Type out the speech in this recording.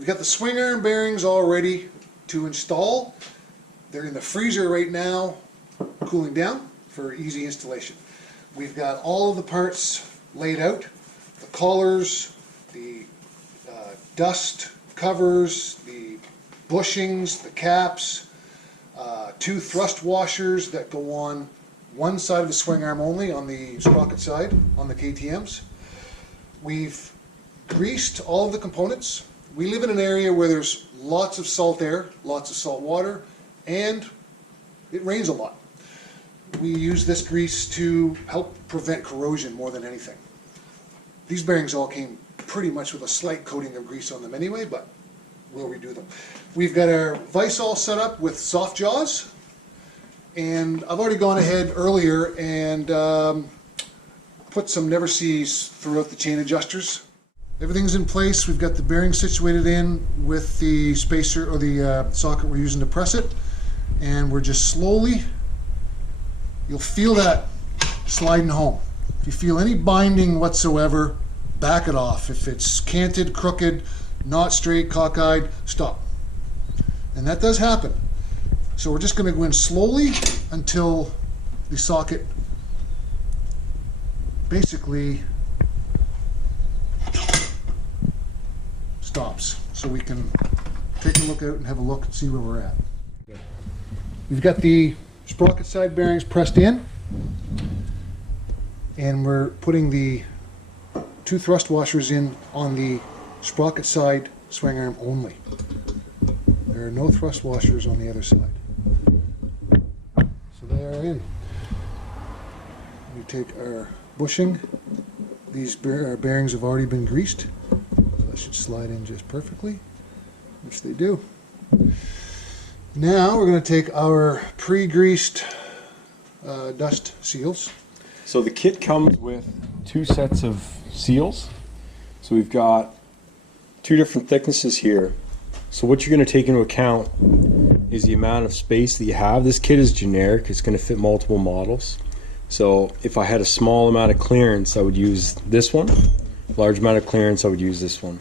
We've got the swing arm bearings all ready to install. They're in the freezer right now, cooling down for easy installation. We've got all of the parts laid out, the collars, the dust covers, the bushings, the caps, 2 thrust washers that go on one side of the swing arm only, on the sprocket side, on the KTMs. We've greased all of the components. We live in an area where there's lots of salt air, lots of salt water, and it rains a lot. We use this grease to help prevent corrosion more than anything. These bearings all came pretty much with a slight coating of grease on them anyway, but we'll redo them. We've got our vise all set up with soft jaws, and I've already gone ahead earlier and put some never sees throughout the chain adjusters. Everything's in place. We've got the bearing situated in with the spacer or the socket we're using to press it, and we're just slowly, you'll feel that sliding home. If you feel any binding whatsoever, back it off. If it's canted, crooked, not straight, cockeyed, stop. And that does happen. So we're just going to go in slowly until the socket basically stops, so we can take a look out and have a look and see where we're at. We've got the sprocket side bearings pressed in, and we're putting the 2 thrust washers in on the sprocket side swing arm only. There are no thrust washers on the other side. So they are in. We take our bushing. These bearings have already been greased, so that should slide in just perfectly, which they do. Now we're going to take our pre-greased dust seals. So the kit comes with 2 sets of seals. So we've got 2 different thicknesses here. So what you're going to take into account is the amount of space that you have. This kit is generic. It's going to fit multiple models. So if I had a small amount of clearance, I would use this one. Large amount of clearance, I would use this one.